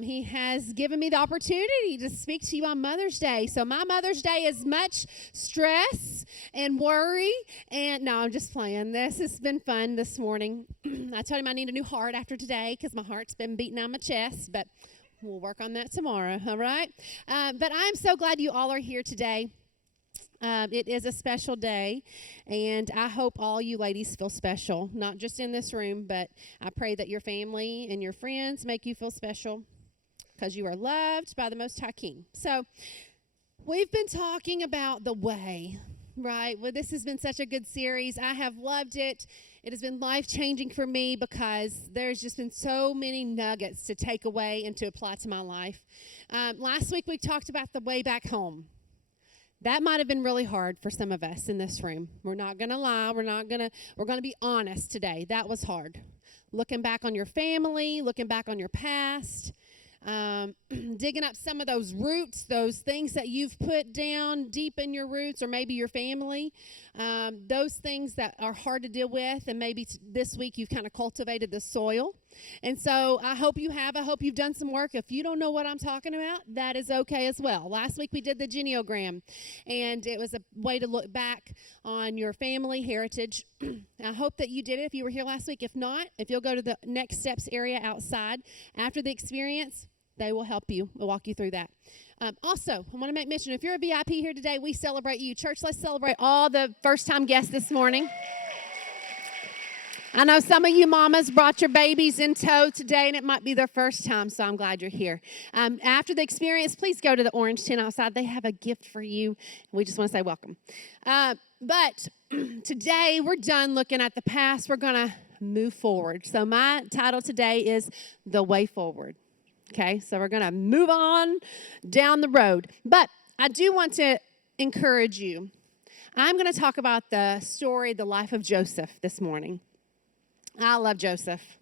He has given me the opportunity to speak to you on Mother's Day. So my Mother's Day is much stress and worry. And no, I'm just playing. This has been fun this morning. I told him I need a new heart after today because my heart's been beating on my chest. But we'll work on that tomorrow, all right? But I'm so glad you all are here today. It is a special day, and I hope all you ladies feel special, not just in this room, but I pray that your family and your friends make you feel special because you are loved by the Most High King. So we've been talking about the way, right? Well, this has been such a good series. I have loved it. It has been life-changing for me because there's just been so many nuggets to take away and to apply to my life. Last week we talked about the way back home. That might have been really hard for some of us in this room. We're not going to lie. We're going to be honest today. That was hard. Looking back on your family, looking back on your past, digging up some of those roots, those things that you've put down deep in your roots, or maybe your family, those things that are hard to deal with, and maybe this week you've kind of cultivated the soil. And so I hope you've done some work. If you don't know what I'm talking about, that is okay as well. Last week we did the genealogram, and it was a way to look back on your family heritage. I hope that you did it if you were here last week. If not, if you'll go to the next steps area outside after the experience, they will help you. We'll walk you through that. Also, I want to make mention, if you're a VIP here today, we celebrate you. Church, let's celebrate all the first-time guests this morning. I know some of you mamas brought your babies in tow today, and it might be their first time, so I'm glad you're here. After the experience, please go to the orange tent outside. They have a gift for you. We just want to say welcome. But today, we're done looking at the past. We're going to move forward. So my title today is The Way Forward. Okay, so we're going to move on down the road. But I do want to encourage you. I'm going to talk about the story, the life of Joseph this morning. I love Joseph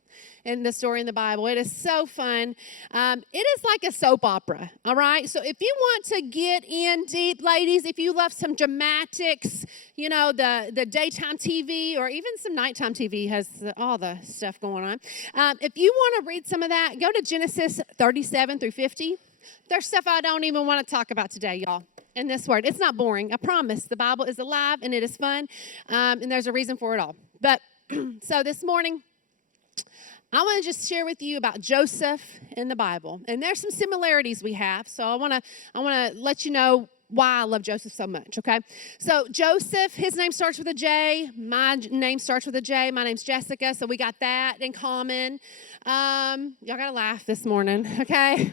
and the story in the Bible. It is so fun. It is like a soap opera, all right? So if you want to get in deep, ladies, if you love some dramatics, you know, the daytime TV or even some nighttime TV has all the stuff going on. If you want to read some of that, go to Genesis 37 through 50. There's stuff I don't even want to talk about today, y'all. In this word, it's not boring. I promise. The Bible is alive and it is fun, and there's a reason for it all. But so this morning, I want to just share with you about Joseph in the Bible. And there's some similarities we have. So I want to let you know why I love Joseph so much, okay? So Joseph, his name starts with a J. My name starts with a J. My name's Jessica, so we got that in common. Y'all got to laugh this morning, okay?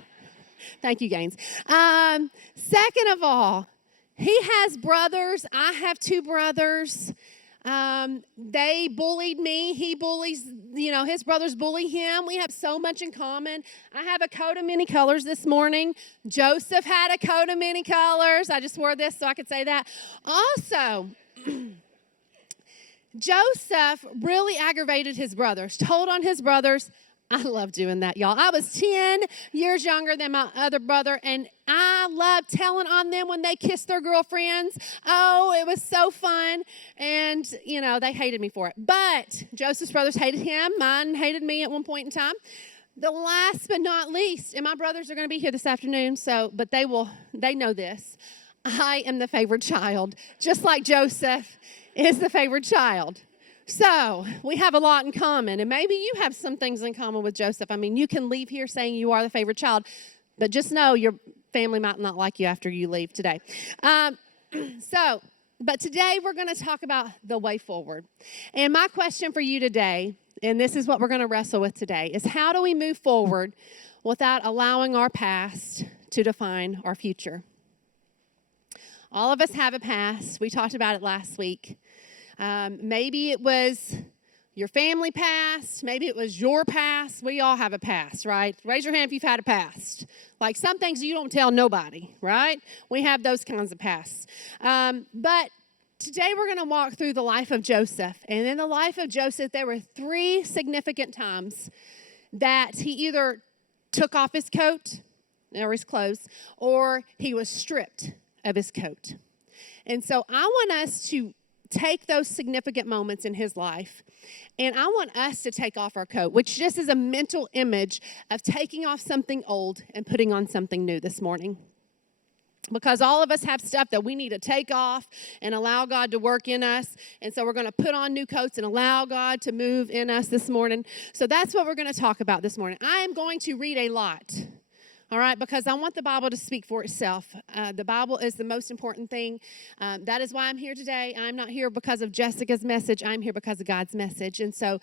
Thank you, Gaines. Second of all, he has brothers. I have two brothers. They bullied me. He bullies, his brothers bully him. We have so much in common. I have a coat of many colors this morning. Joseph had a coat of many colors. I just wore this so I could say that. Also, Joseph really aggravated his brothers, told on his brothers. I love doing that, y'all. I was 10 years younger than my other brother, and I loved telling on them when they kissed their girlfriends. Oh, it was so fun, and, they hated me for it. But Joseph's brothers hated him. Mine hated me at one point in time. The last but not least, and my brothers are going to be here this afternoon, but they know this. I am the favored child, just like Joseph is the favored child. So we have a lot in common, and maybe you have some things in common with Joseph. I mean, you can leave here saying you are the favorite child, but just know your family might not like you after you leave today. But today we're going to talk about the way forward. And my question for you today, and this is what we're going to wrestle with today, is how do we move forward without allowing our past to define our future? All of us have a past. We talked about it last week. Maybe it was your family past. Maybe it was your past. We all have a past, right? Raise your hand if you've had a past. Like some things you don't tell nobody, right? We have those kinds of pasts. But today we're going to walk through the life of Joseph. And in the life of Joseph, there were 3 significant times that he either took off his coat or his clothes, or he was stripped of his coat. And so I want us to take those significant moments in his life. And I want us to take off our coat, which just is a mental image of taking off something old and putting on something new this morning. Because all of us have stuff that we need to take off and allow God to work in us. And so we're going to put on new coats and allow God to move in us this morning. So that's what we're going to talk about this morning. I am going to read a lot. All right, because I want the Bible to speak for itself. The Bible is the most important thing. That is why I'm here today. I'm not here because of Jessica's message. I'm here because of God's message. And so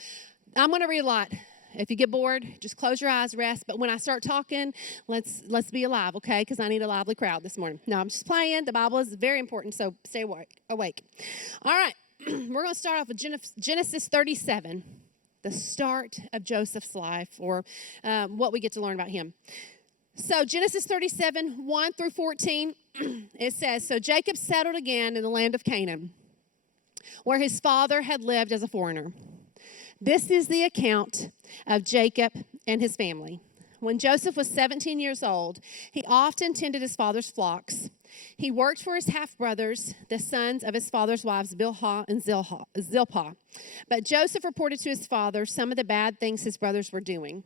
I'm going to read a lot. If you get bored, just close your eyes, rest. But when I start talking, let's be alive, okay? Because I need a lively crowd this morning. No, I'm just playing. The Bible is very important, so stay awake. All right, we're going to start off with Genesis 37, the start of Joseph's life, or what we get to learn about him. So Genesis 37, 1 through 14, it says, So Jacob settled again in the land of Canaan, where his father had lived as a foreigner. This is the account of Jacob and his family. When Joseph was 17 years old, he often tended his father's flocks. He worked for his half-brothers, the sons of his father's wives, Bilhah and Zilpah. But Joseph reported to his father some of the bad things his brothers were doing.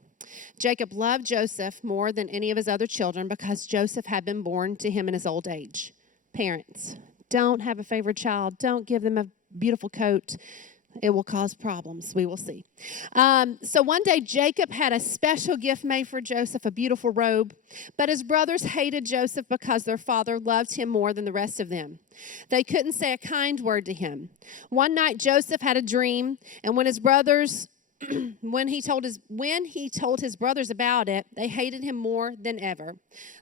Jacob loved Joseph more than any of his other children because Joseph had been born to him in his old age. Parents, don't have a favorite child. Don't give them a beautiful coat. It will cause problems. We will see. So one day, Jacob had a special gift made for Joseph, a beautiful robe. But his brothers hated Joseph because their father loved him more than the rest of them. They couldn't say a kind word to him. One night, Joseph had a dream, and when he told his brothers about it, they hated him more than ever.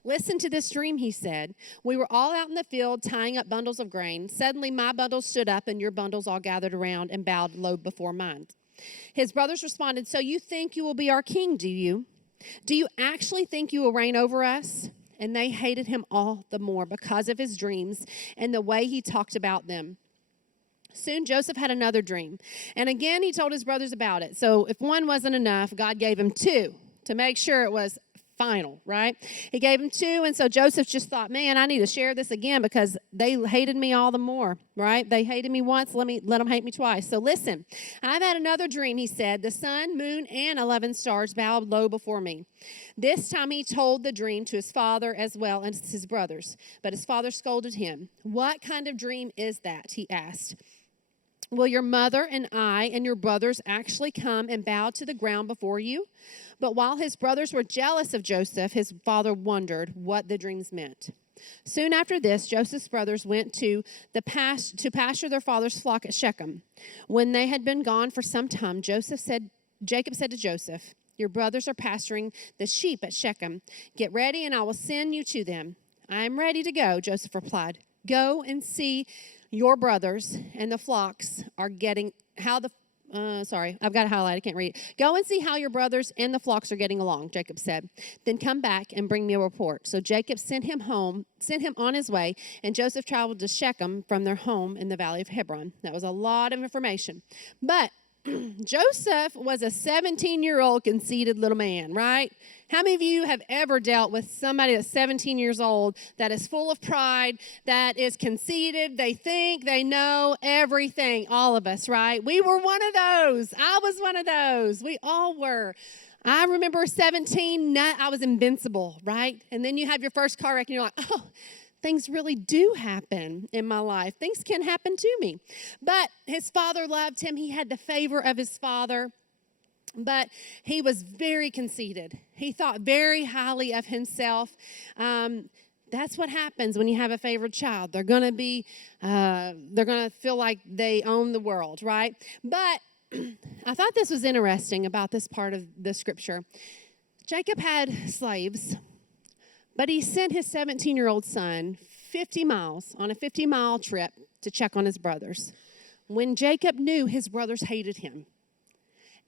Listen to this dream, he said. We were all out in the field tying up bundles of grain. Suddenly my bundles stood up and your bundles all gathered around and bowed low before mine. His brothers responded, So you think you will be our king, do you? Do you actually think you will reign over us? And they hated him all the more because of his dreams and the way he talked about them. Soon Joseph had another dream, and again he told his brothers about it. So if one wasn't enough, God gave him two to make sure it was final, right? He gave him two, and so Joseph just thought, man, I need to share this again because they hated me all the more, right? They hated me once, let them hate me twice. So listen, I've had another dream, he said. The sun, moon, and 11 stars bowed low before me. This time he told the dream to his father as well as his brothers, but his father scolded him. What kind of dream is that? He asked. Will your mother and I and your brothers actually come and bow to the ground before you? But while his brothers were jealous of Joseph, his father wondered what the dreams meant. Soon after this, Joseph's brothers went to pasture their father's flock at Shechem. When they had been gone for some time, Jacob said to Joseph, Your brothers are pasturing the sheep at Shechem. Get ready and I will send you to them. I am ready to go, Joseph replied. Go and see your brothers and the flocks are getting I've got it highlighted, I can't read it. Go and see how your brothers and the flocks are getting along, Jacob said. Then come back and bring me a report. So Jacob sent him on his way, and Joseph traveled to Shechem from their home in the valley of Hebron. That was a lot of information. But Joseph was a 17-year-old conceited little man, right? How many of you have ever dealt with somebody that's 17 years old that is full of pride, that is conceited, they think they know everything? All of us, right? We were one of those. I was one of those. We all were. I remember 17, I was invincible, right? And then you have your first car wreck and you're like, oh, things really do happen in my life. Things can happen to me. But his father loved him. He had the favor of his father. But he was very conceited. He thought very highly of himself. That's what happens when you have a favored child. They're going to feel like they own the world, right? But I thought this was interesting about this part of the scripture. Jacob had slaves. But he sent his 17-year-old son 50 miles on a 50-mile trip to check on his brothers. When Jacob knew his brothers hated him.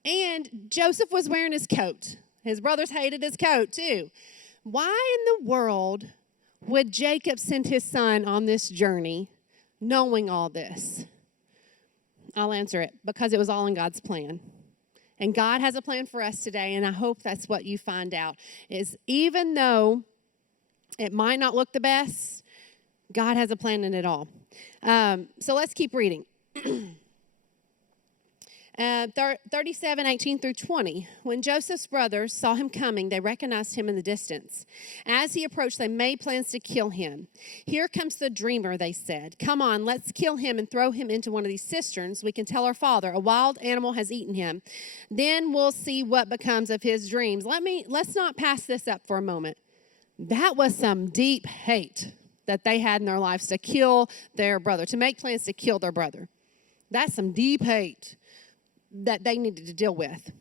And Joseph was wearing his coat. His brothers hated his coat too. Why in the world would Jacob send his son on this journey knowing all this? I'll answer it. Because it was all in God's plan. And God has a plan for us today, and I hope that's what you find out, is even though it might not look the best, God has a plan in it all. So let's keep reading. 37:18 through 20. When Joseph's brothers saw him coming, they recognized him in the distance. As he approached, they made plans to kill him. "Here comes the dreamer," they said. "Come on, let's kill him and throw him into one of these cisterns. We can tell our father, a wild animal has eaten him. Then we'll see what becomes of his dreams." Let's not pass this up for a moment. That was some deep hate that they had in their lives, to kill their brother, to make plans to kill their brother. That's some deep hate that they needed to deal with.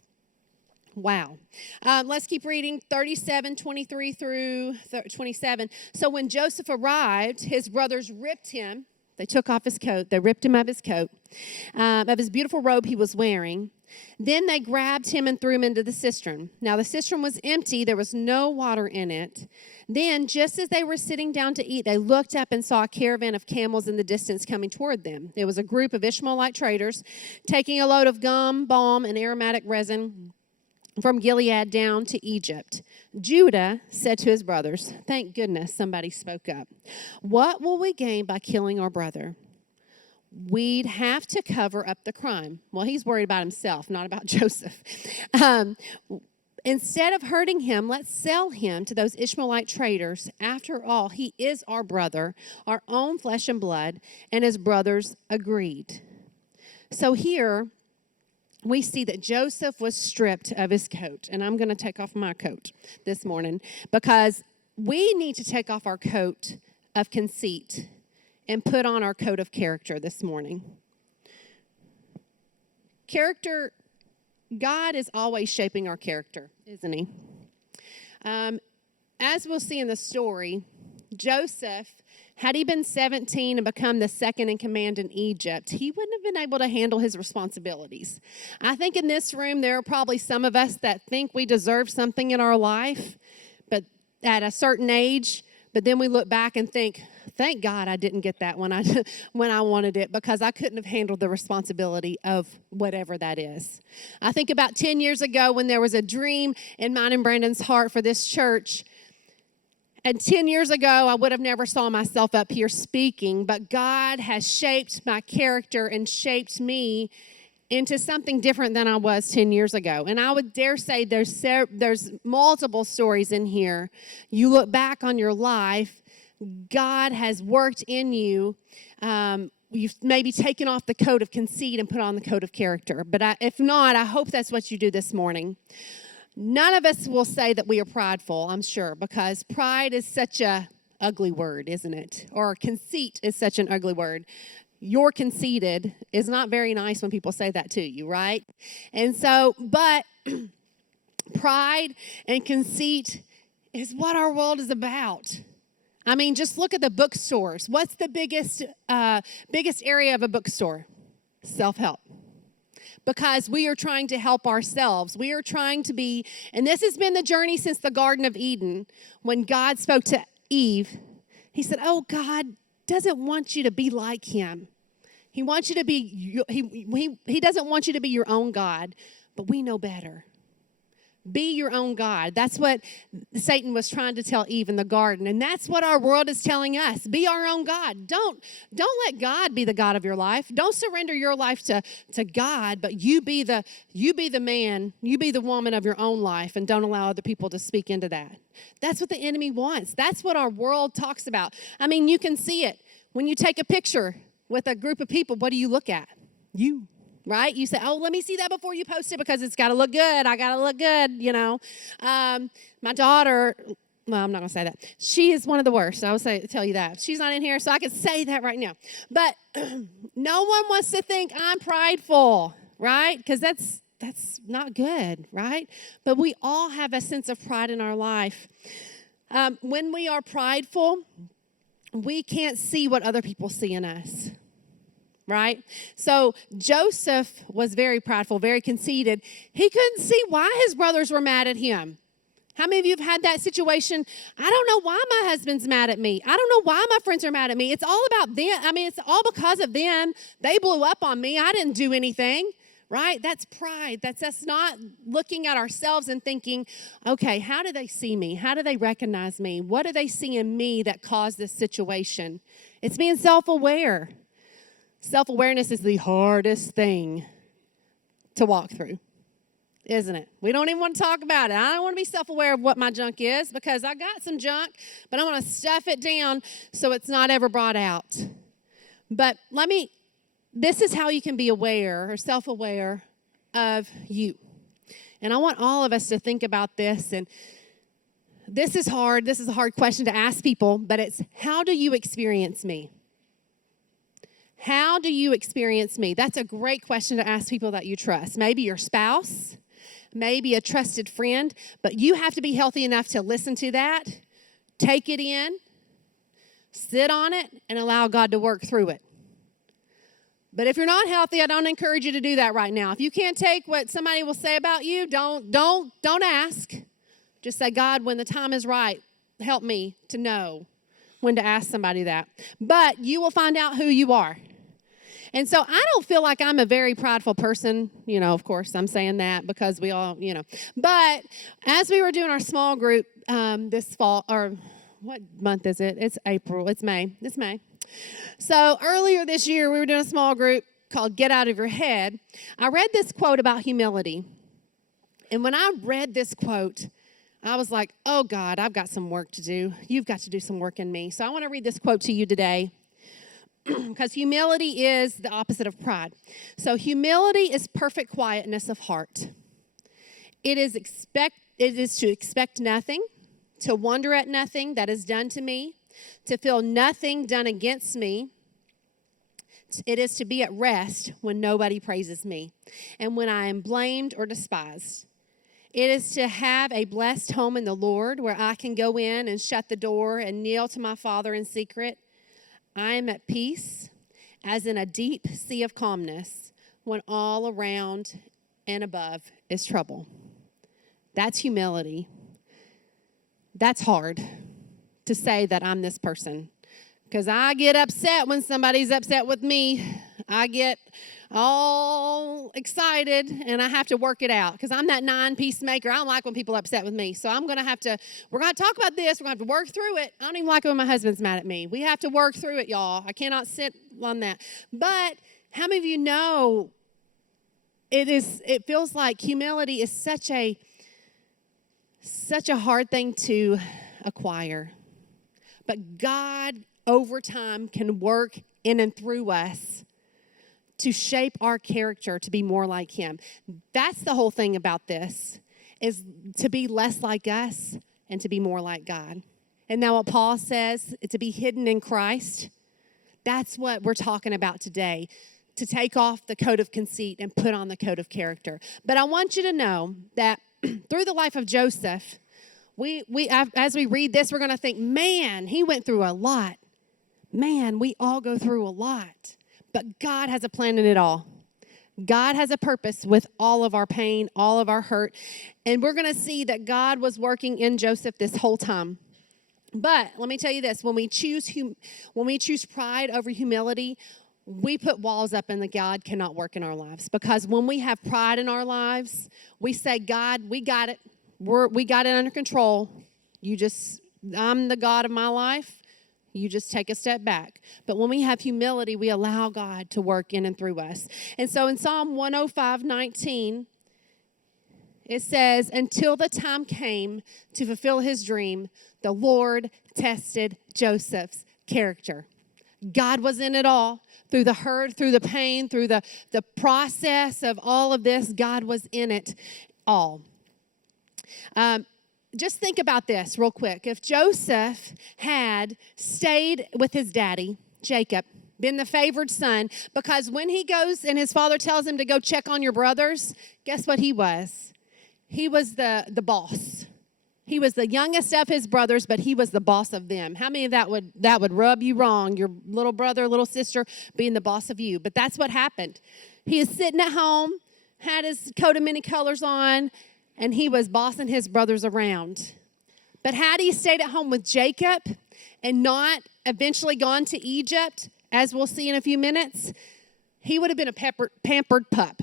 Wow. Let's keep reading, 37:23 through 27. "So when Joseph arrived, his brothers ripped him. They took off his coat. They ripped him of his coat, of his beautiful robe he was wearing. Then they grabbed him and threw him into the cistern. Now the cistern was empty. There was no water in it. Then, just as they were sitting down to eat, they looked up and saw a caravan of camels in the distance coming toward them. It was a group of Ishmaelite traders taking a load of gum, balm, and aromatic resin from Gilead down to Egypt. Judah said to his brothers," thank goodness somebody spoke up, "What will we gain by killing our brother? We'd have to cover up the crime." Well, he's worried about himself, not about Joseph. "Instead of hurting him, let's sell him to those Ishmaelite traders. After all, he is our brother, our own flesh and blood." And his brothers agreed. So here we see that Joseph was stripped of his coat. And I'm going to take off my coat this morning, because we need to take off our coat of conceit and put on our coat of character this morning. Character, God is always shaping our character, isn't he? As we'll see in the story, Joseph, had he been 17 and become the second in command in Egypt, he wouldn't have been able to handle his responsibilities. I think in this room, there are probably some of us that think we deserve something in our life, but at a certain age, but then we look back and think, thank God I didn't get that when I wanted it, because I couldn't have handled the responsibility of whatever that is. I think about 10 years ago when there was a dream in mine and Brandon's heart for this church. And 10 years ago, I would have never saw myself up here speaking, but God has shaped my character and shaped me into something different than I was 10 years ago. And I would dare say there's multiple stories in here. You look back on your life, God has worked in you. You've maybe taken off the coat of conceit and put on the coat of character. But if not, I hope that's what you do this morning. None of us will say that we are prideful, I'm sure, because pride is such a ugly word, isn't it? Or conceit is such an ugly word. You're conceited is not very nice when people say that to you, right? And so, but pride and conceit is what our world is about. I mean, just look at the bookstores. What's the biggest area of a bookstore? Self-help. Because we are trying to help ourselves. We are trying to be, and this has been the journey since the Garden of Eden. When God spoke to Eve, he said, oh, God doesn't want you to be like him. He wants you to be, he doesn't want you to be your own God, but we know better. Be your own God. That's what Satan was trying to tell Eve in the garden. And that's what our world is telling us. Be our own God. Don't let God be the God of your life. Don't surrender your life to God, but you be the man, you be the woman of your own life, and don't allow other people to speak into that. That's what the enemy wants. That's what our world talks about. I mean, you can see it. When you take a picture with a group of people, what do you look at? You. Right? You say, oh, let me see that before you post it because it's got to look good. I got to look good, you know. My daughter, well, I'm not going to say that. She is one of the worst. I will tell you that. She's not in here, so I can say that right now. But no one wants to think I'm prideful, right? Because that's not good, right? But we all have a sense of pride in our life. When we are prideful, we can't see what other people see in us. Right? So Joseph was very prideful, very conceited. He couldn't see why his brothers were mad at him. How many of you have had that situation? I don't know why my husband's mad at me. I don't know why my friends are mad at me. It's all about them. I mean, it's all because of them. They blew up on me. I didn't do anything. Right? That's pride. That's us not looking at ourselves and thinking, okay, how do they see me? How do they recognize me? What do they see in me that caused this situation? It's being self-aware. Self-awareness is the hardest thing to walk through, isn't it? We don't even want to talk about it. I don't want to be self-aware of what my junk is because I got some junk, but I want to stuff it down so it's not ever brought out. But this is how you can be aware or self-aware of you. And I want all of us to think about this. And this is hard. This is a hard question to ask people, but it's, how do you experience me? How do you experience me? That's a great question to ask people that you trust. Maybe your spouse, maybe a trusted friend, but you have to be healthy enough to listen to that, take it in, sit on it, and allow God to work through it. But if you're not healthy, I don't encourage you to do that right now. If you can't take what somebody will say about you, don't ask. Just say, God, when the time is right, help me to know when to ask somebody that. But you will find out who you are. And so I don't feel like I'm a very prideful person. You know, of course, I'm saying that because we all, But as we were doing our small group this fall, or what month is it? It's April. It's May. It's May. So earlier this year, we were doing a small group called Get Out of Your Head. I read this quote about humility. And when I read this quote, I was like, oh, God, I've got some work to do. You've got to do some work in me. So I want to read this quote to you today because humility is the opposite of pride. So humility is perfect quietness of heart. It is to expect nothing, to wonder at nothing that is done to me, to feel nothing done against me. It is to be at rest when nobody praises me and when I am blamed or despised. It is to have a blessed home in the Lord where I can go in and shut the door and kneel to my Father in secret. I am at peace as in a deep sea of calmness when all around and above is trouble. That's humility. That's hard to say that I'm this person because I get upset when somebody's upset with me. I get all excited and I have to work it out because I'm that peacemaker. I don't like when people are upset with me. So we're going to talk about this. We're going to have to work through it. I don't even like it when my husband's mad at me. We have to work through it, y'all. I cannot sit on that. But how many of you know it feels like humility is such a hard thing to acquire. But God, over time, can work in and through us to shape our character to be more like Him. That's the whole thing about this, is to be less like us and to be more like God. And now what Paul says, to be hidden in Christ, that's what we're talking about today, to take off the coat of conceit and put on the coat of character. But I want you to know that through the life of Joseph, as we read this, we're going to think, man, he went through a lot. Man, we all go through a lot. But God has a plan in it all. God has a purpose with all of our pain, all of our hurt. And we're going to see that God was working in Joseph this whole time. But let me tell you this, when we choose pride over humility, we put walls up and the God cannot work in our lives. Because when we have pride in our lives, we say, God, we got it. We got it under control. I'm the God of my life. You just take a step back. But when we have humility, we allow God to work in and through us. And so in Psalm 105:19, it says, until the time came to fulfill his dream, the Lord tested Joseph's character. God was in it all. Through the hurt, through the pain, through the process of all of this, God was in it all. Just think about this real quick. If Joseph had stayed with his daddy, Jacob, been the favored son, because when he goes and his father tells him to go check on your brothers, guess what he was? He was the boss. He was the youngest of his brothers, but he was the boss of them. How many of that would rub you wrong? Your little brother, little sister being the boss of you. But that's what happened. He is sitting at home, had his coat of many colors on, and he was bossing his brothers around. But had he stayed at home with Jacob and not eventually gone to Egypt, as we'll see in a few minutes, he would have been a pampered pup.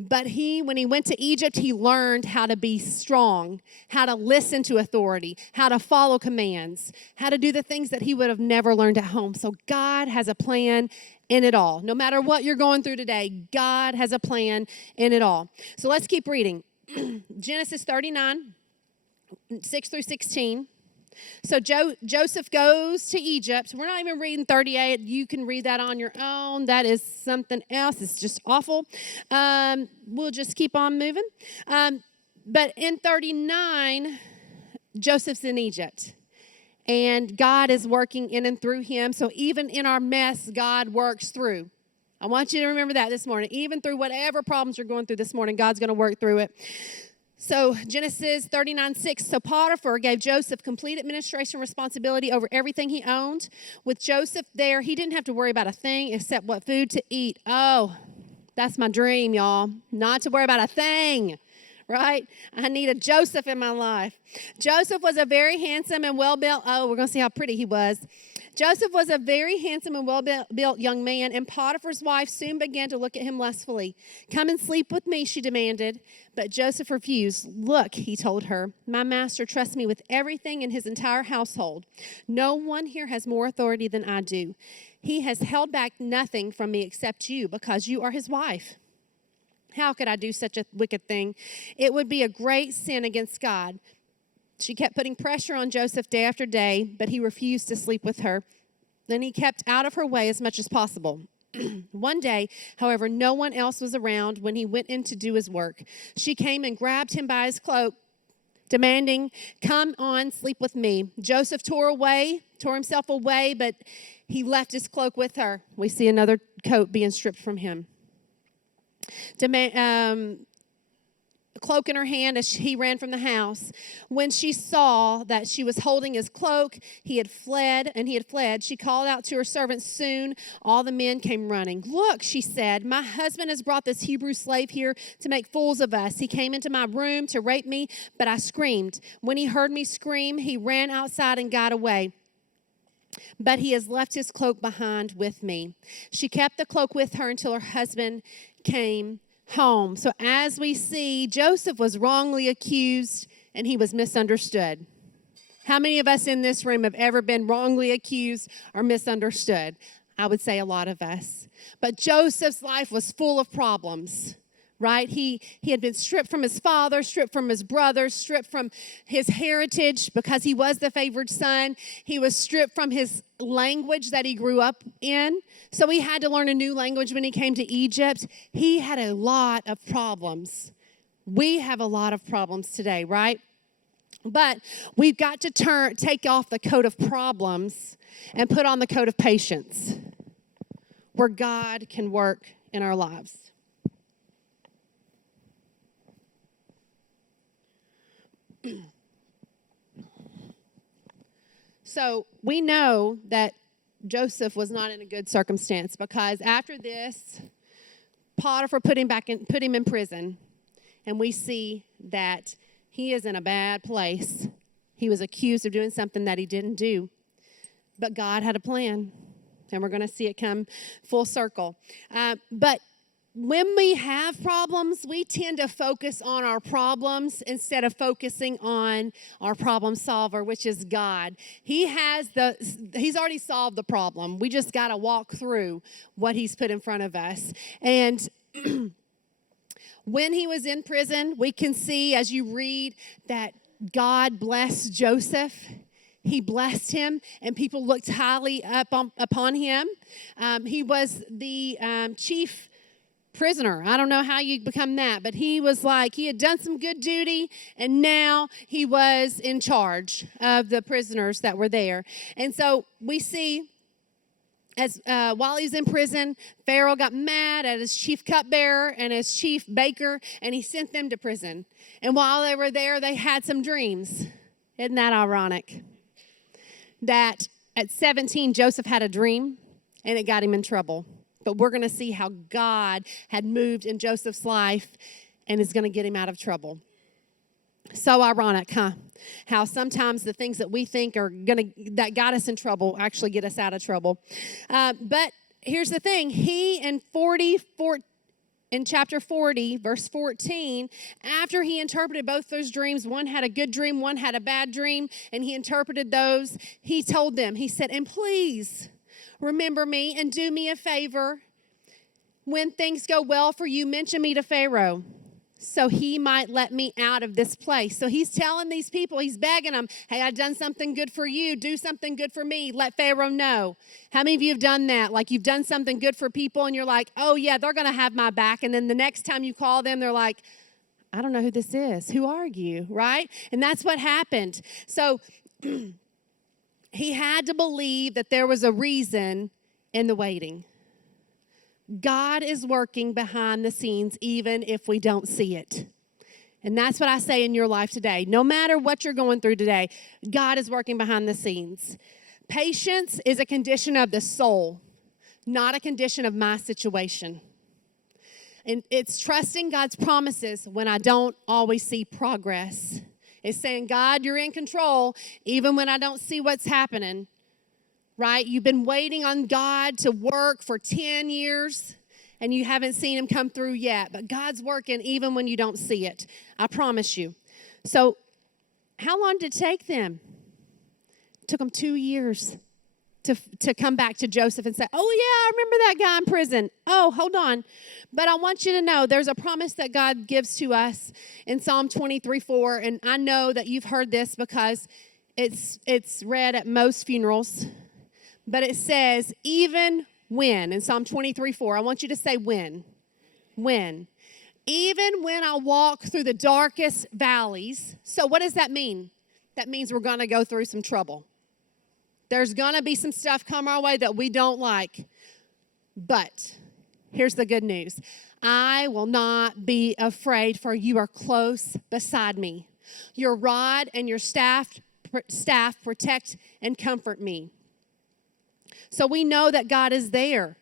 But when he went to Egypt, he learned how to be strong, how to listen to authority, how to follow commands, how to do the things that he would have never learned at home. So God has a plan in it all. No matter what you're going through today, God has a plan in it all. So let's keep reading. Genesis 39, 6 through 16. So Joseph goes to Egypt. We're not even reading 38. You can read that on your own. That is something else. It's just awful. We'll just keep on moving. But in 39, Joseph's in Egypt. And God is working in and through him. So even in our mess, God works through. I want you to remember that this morning. Even through whatever problems you're going through this morning, God's going to work through it. So Genesis 39:6. So Potiphar gave Joseph complete administration responsibility over everything he owned. With Joseph there, he didn't have to worry about a thing except what food to eat. Oh, that's my dream, y'all. Not to worry about a thing, right? I need a Joseph in my life. Joseph was a very handsome and well-built. Oh, we're going to see how pretty he was. Joseph was a very handsome and well-built young man, and Potiphar's wife soon began to look at him lustfully. "Come and sleep with me," she demanded. But Joseph refused. "Look," he told her, "my master trusts me with everything in his entire household. No one here has more authority than I do. He has held back nothing from me except you, because you are his wife. How could I do such a wicked thing? It would be a great sin against God." She kept putting pressure on Joseph day after day, but he refused to sleep with her. Then he kept out of her way as much as possible. One day, however, no one else was around when he went in to do his work. She came and grabbed him by his cloak, demanding, "Come on, sleep with me." Joseph tore himself away, but he left his cloak with her. We see another coat being stripped from him. Cloak in her hand as he ran from the house. When she saw that she was holding his cloak, he had fled. She called out to her servants. Soon all the men came running. "Look," she said, "my husband has brought this Hebrew slave here to make fools of us. He came into my room to rape me, but I screamed. When he heard me scream, he ran outside and got away. But he has left his cloak behind with me." She kept the cloak with her until her husband came home. So as we see, Joseph was wrongly accused and he was misunderstood. How many of us in this room have ever been wrongly accused or misunderstood? I would say a lot of us. But Joseph's life was full of problems, right? He had been stripped from his father, stripped from his brothers, stripped from his heritage because he was the favored son. He was stripped from his language that he grew up in. So he had to learn a new language when he came to Egypt. He had a lot of problems. We have a lot of problems today, right? But we've got to take off the coat of problems and put on the coat of patience, where God can work in our lives. So we know that Joseph was not in a good circumstance, because after this, Potiphar put him in prison, and we see that he is in a bad place. He was accused of doing something that he didn't do, but God had a plan, and we're going to see it come full circle. But when we have problems, we tend to focus on our problems instead of focusing on our problem solver, which is God. He's already solved the problem. We just got to walk through what he's put in front of us. And when he was in prison, we can see, as you read, that God blessed Joseph. He blessed him, and people looked highly upon him. He was the chief prisoner. I don't know how you become that, but he had done some good duty, and now he was in charge of the prisoners that were there. And so we see, as while he's in prison, Pharaoh got mad at his chief cupbearer and his chief baker, and he sent them to prison. And while they were there, they had some dreams. Isn't that ironic? That at 17, Joseph had a dream, and it got him in trouble. But we're going to see how God had moved in Joseph's life and is going to get him out of trouble. So ironic, huh? How sometimes the things that we think that got us in trouble actually get us out of trouble. But here's the thing. He, in in chapter 40, verse 14, after he interpreted both those dreams, one had a good dream, one had a bad dream, and he interpreted those, he told them, he said, and please remember me and do me a favor. When things go well for you, mention me to Pharaoh so he might let me out of this place. So he's telling these people, he's begging them, hey, I've done something good for you. Do something good for me. Let Pharaoh know. How many of you have done that? Like you've done something good for people and you're like, oh yeah, they're going to have my back. And then the next time you call them, they're like, I don't know who this is. Who are you? Right? And that's what happened. So he had to believe that there was a reason in the waiting. God is working behind the scenes even if we don't see it. And that's what I say in your life today. No matter what you're going through today, God is working behind the scenes. Patience is a condition of the soul, not a condition of my situation. And it's trusting God's promises when I don't always see progress. It's saying, God, you're in control even when I don't see what's happening. Right? You've been waiting on God to work for 10 years and you haven't seen him come through yet. But God's working even when you don't see it. I promise you. So how long did it take them? It took them 2 years to come back to Joseph and say, oh, yeah, I remember that guy in prison. Oh, hold on. But I want you to know there's a promise that God gives to us in Psalm 23:4. And I know that you've heard this because it's read at most funerals. But it says, even when, in Psalm 23:4, I want you to say when. Even when I walk through the darkest valleys. So what does that mean? That means we're going to go through some trouble. There's going to be some stuff come our way that we don't like. But here's the good news. I will not be afraid, for you are close beside me. Your rod and your staff protect and comfort me. So we know that God is there.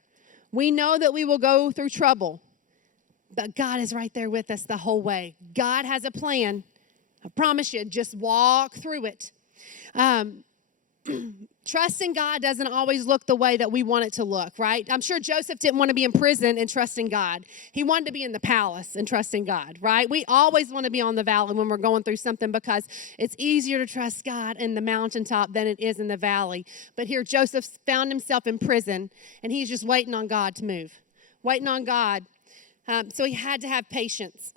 We know that we will go through trouble. But God is right there with us the whole way. God has a plan. I promise you, just walk through it. Trusting God doesn't always look the way that we want it to look, right? I'm sure Joseph didn't want to be in prison and trusting God. He wanted to be in the palace and trusting God, right? We always want to be on the valley when we're going through something because it's easier to trust God in the mountaintop than it is in the valley. But here Joseph found himself in prison and he's just waiting on God to move, waiting on God. So he had to have patience.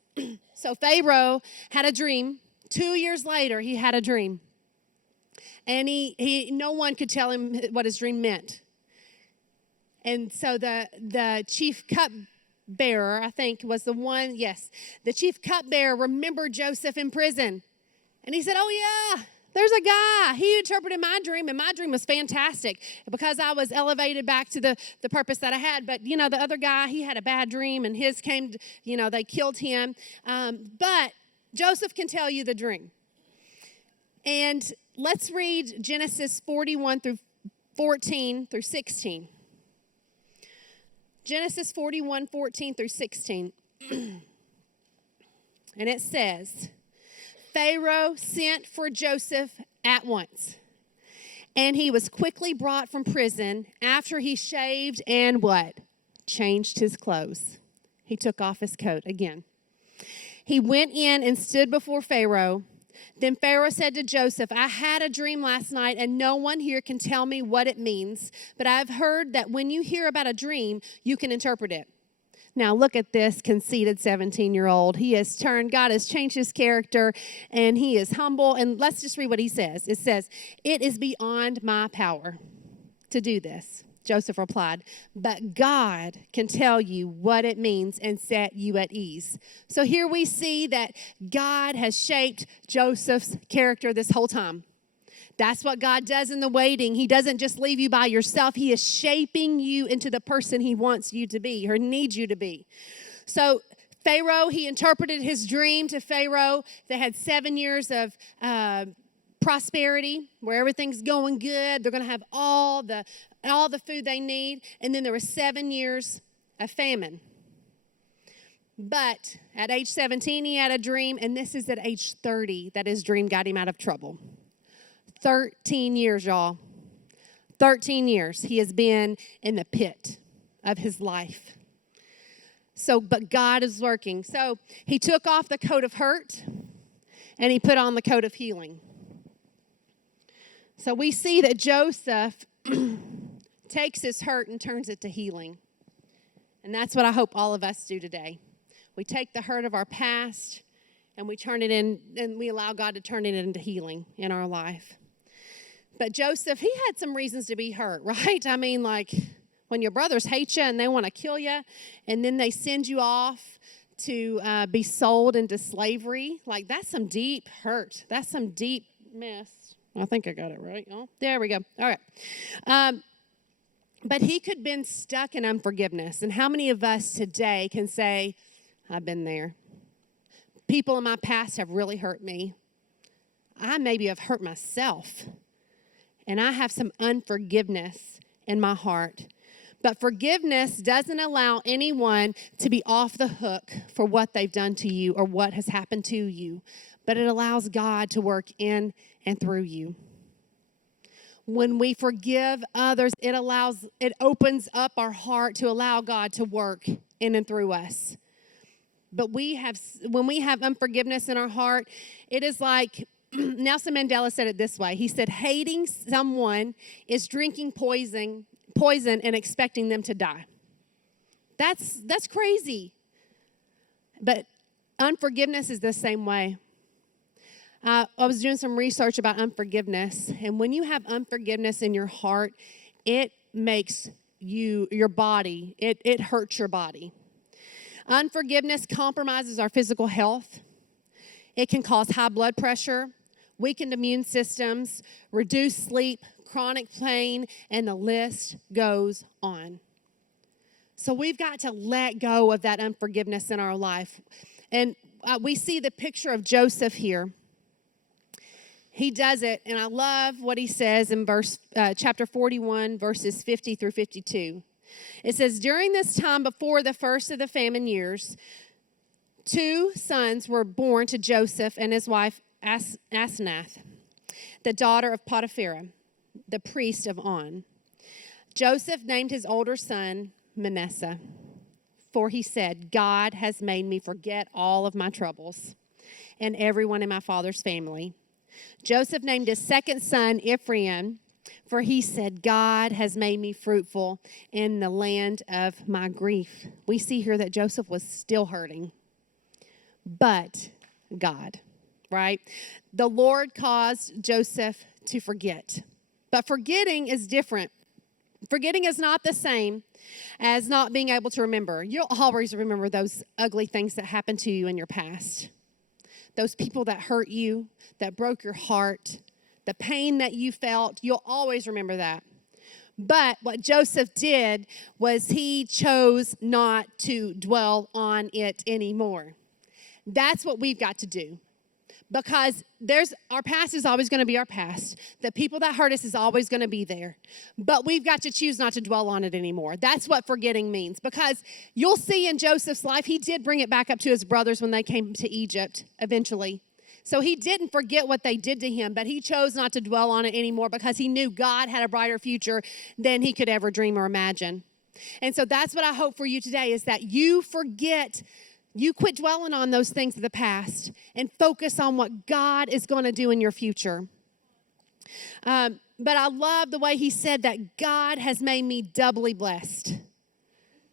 So Pharaoh had a dream. 2 years later, he had a dream. And he no one could tell him what his dream meant. And so the chief cupbearer, I think, was the one, yes. The chief cupbearer remembered Joseph in prison. And he said, oh, yeah, there's a guy. He interpreted my dream, and my dream was fantastic because I was elevated back to the purpose that I had. But, the other guy, he had a bad dream, and his came, they killed him. But Joseph can tell you the dream. And let's read Genesis 41 through 14 through 16. Genesis 41, 14 through 16. And it says, Pharaoh sent for Joseph at once, and he was quickly brought from prison after he shaved and what? Changed his clothes. He took off his coat again. He went in and stood before Pharaoh. Then Pharaoh said to Joseph, I had a dream last night, and no one here can tell me what it means. But I've heard that when you hear about a dream, you can interpret it. Now look at this conceited 17-year-old. God has changed his character, and he is humble. And let's just read what he says. It says, it is beyond my power to do this. Joseph replied, but God can tell you what it means and set you at ease. So here we see that God has shaped Joseph's character this whole time. That's what God does in the waiting. He doesn't just leave you by yourself. He is shaping you into the person he wants you to be or needs you to be. So Pharaoh, he interpreted his dream to Pharaoh. They had 7 years of prosperity where everything's going good. They're going to have all the food they need. And then there were 7 years of famine. But at age 17, he had a dream. And this is at age 30 that his dream got him out of trouble. 13 years, y'all. 13 years he has been in the pit of his life. But God is working. So he took off the coat of hurt and he put on the coat of healing. So we see that Joseph takes his hurt and turns it to healing. And that's what I hope all of us do today. We take the hurt of our past and we turn it in, and we allow God to turn it into healing in our life. But Joseph, he had some reasons to be hurt, right? I mean, like when your brothers hate you and they want to kill you, and then they send you off to be sold into slavery, like that's some deep hurt. That's some deep mess. I think I got it right. Oh, there we go. All right. But he could have been stuck in unforgiveness. And how many of us today can say, I've been there. People in my past have really hurt me. I maybe have hurt myself. And I have some unforgiveness in my heart. But forgiveness doesn't allow anyone to be off the hook for what they've done to you or what has happened to you. But it allows God to work in and through you. When we forgive others, it opens up our heart to allow God to work in and through us. But when we have unforgiveness in our heart, it is like Nelson Mandela said it this way. He said, hating someone is drinking poison and expecting them to die. That's crazy. But unforgiveness is the same way. I was doing some research about unforgiveness, and when you have unforgiveness in your heart, it makes your body, it hurts your body. Unforgiveness compromises our physical health. It can cause high blood pressure, weakened immune systems, reduced sleep, chronic pain, and the list goes on. So we've got to let go of that unforgiveness in our life. And we see the picture of Joseph here. He does it, and I love what he says in chapter 41, verses 50 through 52. It says, during this time before the first of the famine years, 2 sons were born to Joseph and his wife Asenath, the daughter of Potiphar, the priest of On. Joseph named his older son Manasseh, for he said, God has made me forget all of my troubles and everyone in my father's family. Joseph named his second son Ephraim, for he said, God has made me fruitful in the land of my grief. We see here that Joseph was still hurting, but God, right? The Lord caused Joseph to forget, but forgetting is different. Forgetting is not the same as not being able to remember. You'll always remember those ugly things that happened to you in your past. Those people that hurt you, that broke your heart, the pain that you felt, you'll always remember that. But what Joseph did was he chose not to dwell on it anymore. That's what we've got to do. Because our past is always going to be our past. The people that hurt us is always going to be there. But we've got to choose not to dwell on it anymore. That's what forgetting means. Because you'll see in Joseph's life, he did bring it back up to his brothers when they came to Egypt eventually. So he didn't forget what they did to him, but he chose not to dwell on it anymore because he knew God had a brighter future than he could ever dream or imagine. And so that's what I hope for you today is that you quit dwelling on those things of the past and focus on what God is going to do in your future. But I love the way he said that God has made me doubly blessed.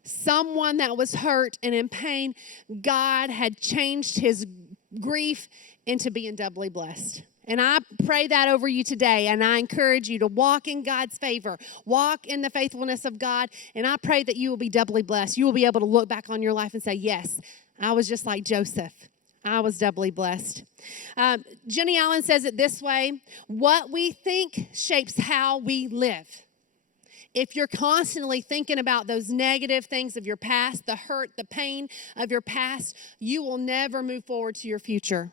Someone that was hurt and in pain, God had changed his grief into being doubly blessed. And I pray that over you today, and I encourage you to walk in God's favor, walk in the faithfulness of God, and I pray that you will be doubly blessed. You will be able to look back on your life and say, yes, I was just like Joseph. I was doubly blessed. Jenny Allen says it this way, what we think shapes how we live. If you're constantly thinking about those negative things of your past, the hurt, the pain of your past, you will never move forward to your future.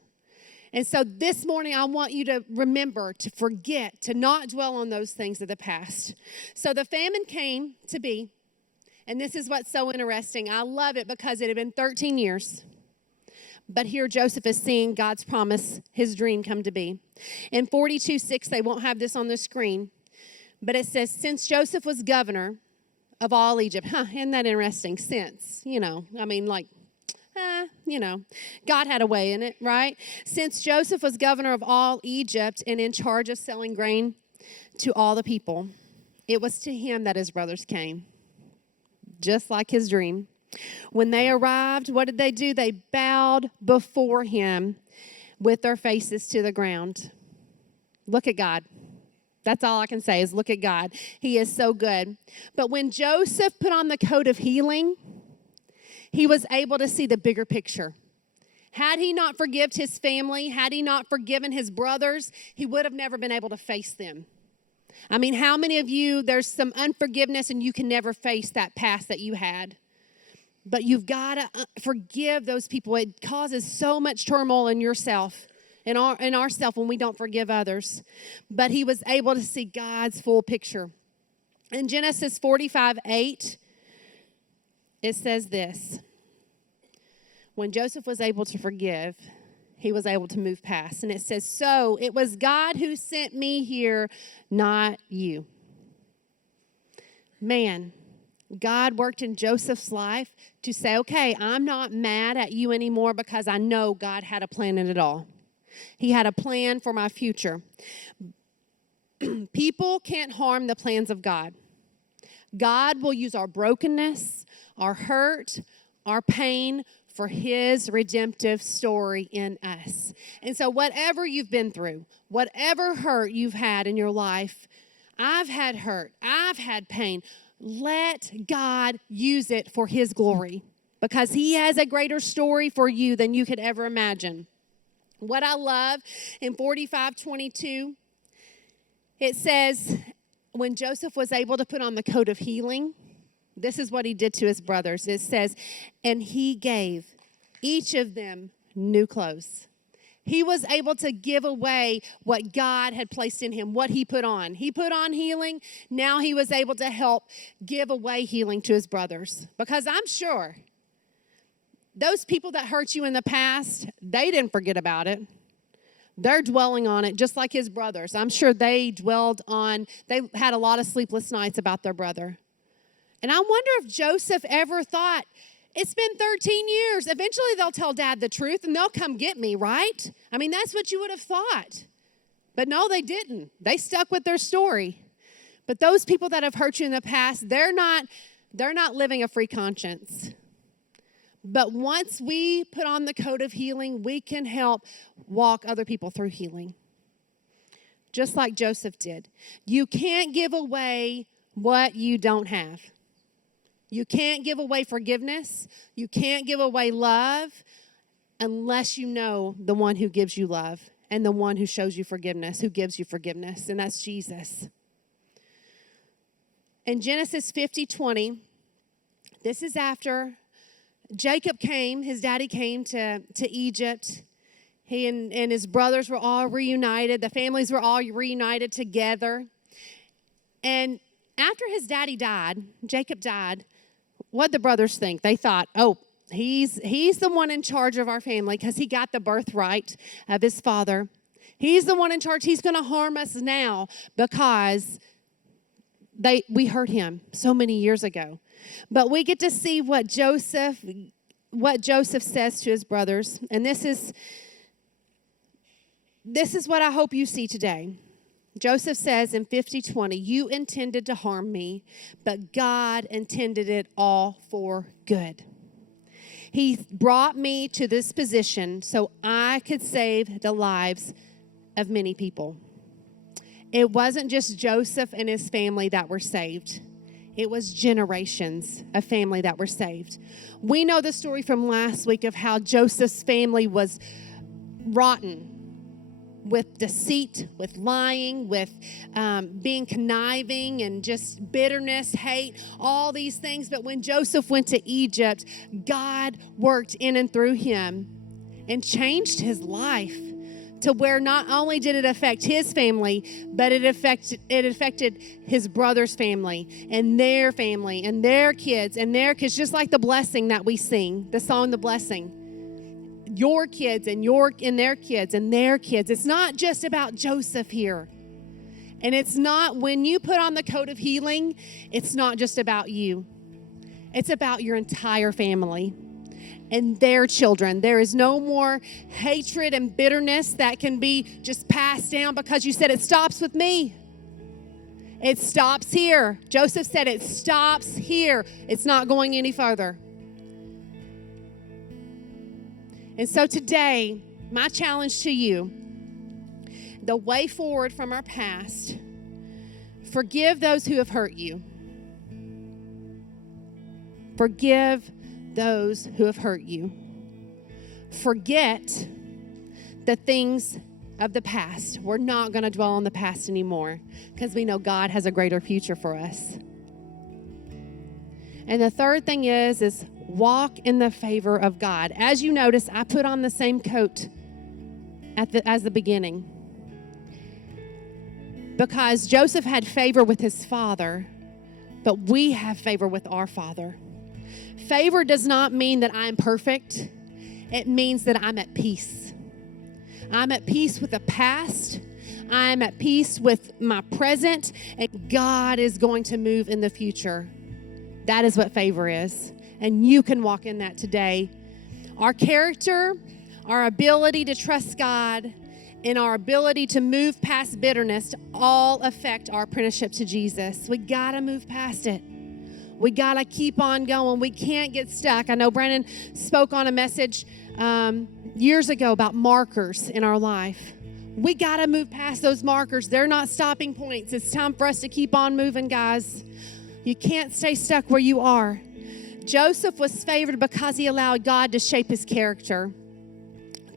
And so this morning, I want you to remember, to forget, to not dwell on those things of the past. So the famine came to be, and this is what's so interesting. I love it because it had been 13 years. But here Joseph is seeing God's promise, his dream come to be. In 42:6, they won't have this on the screen, but it says, since Joseph was governor of all Egypt. Isn't that interesting? Since, God had a way in it, right? Since Joseph was governor of all Egypt and in charge of selling grain to all the people, it was to him that his brothers came, just like his dream. When they arrived, what did they do? They bowed before him with their faces to the ground. Look at God. That's all I can say is look at God. He is so good. But when Joseph put on the coat of healing, he was able to see the bigger picture. Had he not forgiven his family, had he not forgiven his brothers, he would have never been able to face them. I mean, how many of you, there's some unforgiveness and you can never face that past that you had? But you've got to forgive those people. It causes so much turmoil in yourself, in ourself when we don't forgive others. But he was able to see God's full picture. In Genesis 45:8, it says this. When Joseph was able to forgive, he was able to move past. And it says, so it was God who sent me here, not you. Man, God worked in Joseph's life to say, okay, I'm not mad at you anymore because I know God had a plan in it all. He had a plan for my future. People can't harm the plans of God. God will use our brokenness, our hurt, our pain for his redemptive story in us. And so whatever you've been through, whatever hurt you've had in your life, I've had hurt, I've had pain. Let God use it for his glory because he has a greater story for you than you could ever imagine. What I love in 45:22, it says, when Joseph was able to put on the coat of healing, this is what he did to his brothers. It says, and he gave each of them new clothes. He was able to give away what God had placed in him, what he put on. He put on healing. Now he was able to help give away healing to his brothers. Because I'm sure those people that hurt you in the past, they didn't forget about it. They're dwelling on it just like his brothers. I'm sure they had a lot of sleepless nights about their brother. And I wonder if Joseph ever thought, it's been 13 years. Eventually they'll tell Dad the truth and they'll come get me, right? I mean, that's what you would have thought. But no, they didn't. They stuck with their story. But those people that have hurt you in the past, they're not living a free conscience. But once we put on the coat of healing, we can help walk other people through healing. Just like Joseph did. You can't give away what you don't have. You can't give away forgiveness. You can't give away love unless you know the one who gives you love and the one who shows you forgiveness, who gives you forgiveness, and that's Jesus. In Genesis 50:20, this is after Jacob came, his daddy came to Egypt. He and his brothers were all reunited. The families were all reunited together. And after his daddy died, Jacob died, what'd the brothers think? They thought, oh, he's the one in charge of our family because he got the birthright of his father. He's the one in charge. He's going to harm us now because we hurt him so many years ago. But we get to see what Joseph says to his brothers. And this is what I hope you see today. Joseph says in 50:20, you intended to harm me, but God intended it all for good. He brought me to this position so I could save the lives of many people. It wasn't just Joseph and his family that were saved. It was generations of family that were saved. We know the story from last week of how Joseph's family was rotten with deceit, with lying, with being conniving and just bitterness, hate, all these things. But when Joseph went to Egypt, God worked in and through him and changed his life to where not only did it affect his family, but it affected his brother's family and their kids and their kids, just like the blessing that we sing, the song, The Blessing. Your kids and their kids and their kids. It's not just about Joseph here. And it's not, when you put on the coat of healing, it's not just about you. It's about your entire family and their children. There is no more hatred and bitterness that can be just passed down because you said it stops with me. It stops here. Joseph said it stops here. It's not going any further. And so today, my challenge to you, the way forward from our past, forgive those who have hurt you. Forgive those who have hurt you. Forget the things of the past. We're not going to dwell on the past anymore because we know God has a greater future for us. And the third thing is walk in the favor of God. As you notice, I put on the same coat as the beginning because Joseph had favor with his father, but we have favor with our Father. Favor does not mean that I'm perfect. It means that I'm at peace. I'm at peace with the past. I'm at peace with my present, and God is going to move in the future. That is what favor is, and you can walk in that today. Our character, our ability to trust God, and our ability to move past bitterness all affect our apprenticeship to Jesus. We got to move past it. We got to keep on going. We can't get stuck. I know Brandon spoke on a message years ago about markers in our life. We got to move past those markers. They're not stopping points. It's time for us to keep on moving, guys. You can't stay stuck where you are. Joseph was favored because he allowed God to shape his character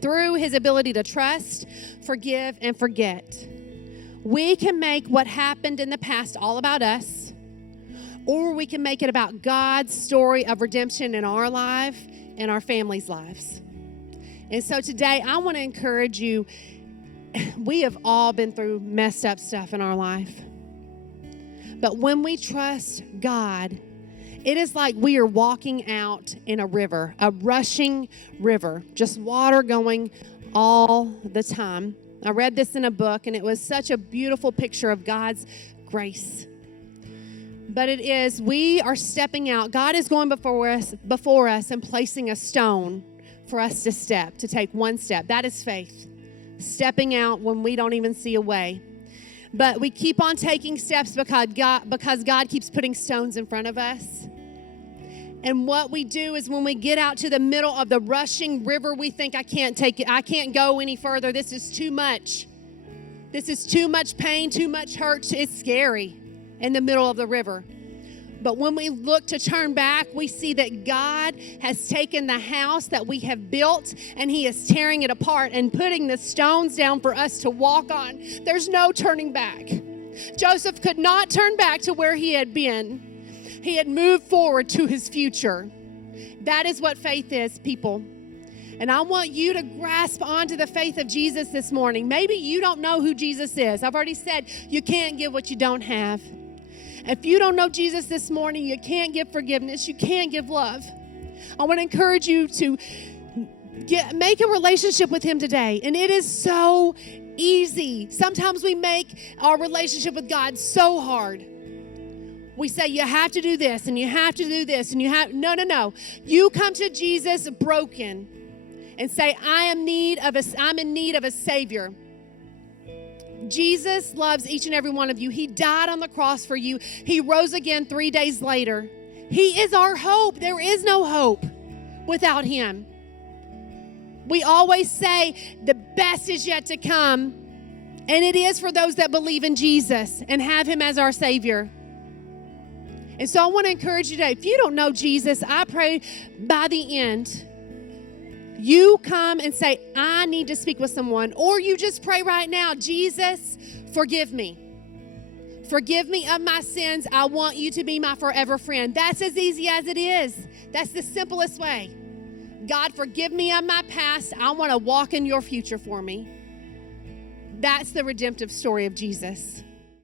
through his ability to trust, forgive, and forget. We can make what happened in the past all about us, or we can make it about God's story of redemption in our life and our families' lives. And so today, I want to encourage you. We have all been through messed up stuff in our life. But when we trust God, it is like we are walking out in a river, a rushing river, just water going all the time. I read this in a book, and it was such a beautiful picture of God's grace. But it is, we are stepping out. God is going before us and placing a stone for us to step, to take one step. That is faith. Stepping out when we don't even see a way. But we keep on taking steps because God keeps putting stones in front of us. And what we do is when we get out to the middle of the rushing river, we think, I can't take it. I can't go any further. This is too much. This is too much pain, too much hurt. It's scary in the middle of the river. But when we look to turn back, we see that God has taken the house that we have built and he is tearing it apart and putting the stones down for us to walk on. There's no turning back. Joseph could not turn back to where he had been. He had moved forward to his future. That is what faith is, people. And I want you to grasp onto the faith of Jesus this morning. Maybe you don't know who Jesus is. I've already said you can't give what you don't have. If you don't know Jesus this morning, you can't give forgiveness. You can't give love. I want to encourage you to make a relationship with him today. And it is so easy. Sometimes we make our relationship with God so hard. We say, you have to do this, and you have to do this, and you have... No. You come to Jesus broken and say, I'm in need of a Savior. Jesus loves each and every one of you. He died on the cross for you. He rose again 3 days later. He is our hope. There is no hope without him. We always say the best is yet to come, and it is for those that believe in Jesus and have him as our Savior. And so I want to encourage you today, if you don't know Jesus, I pray by the end, you come and say, I need to speak with someone. Or you just pray right now, Jesus, forgive me. Forgive me of my sins. I want you to be my forever friend. That's as easy as it is. That's the simplest way. God, forgive me of my past. I want to walk in your future for me. That's the redemptive story of Jesus.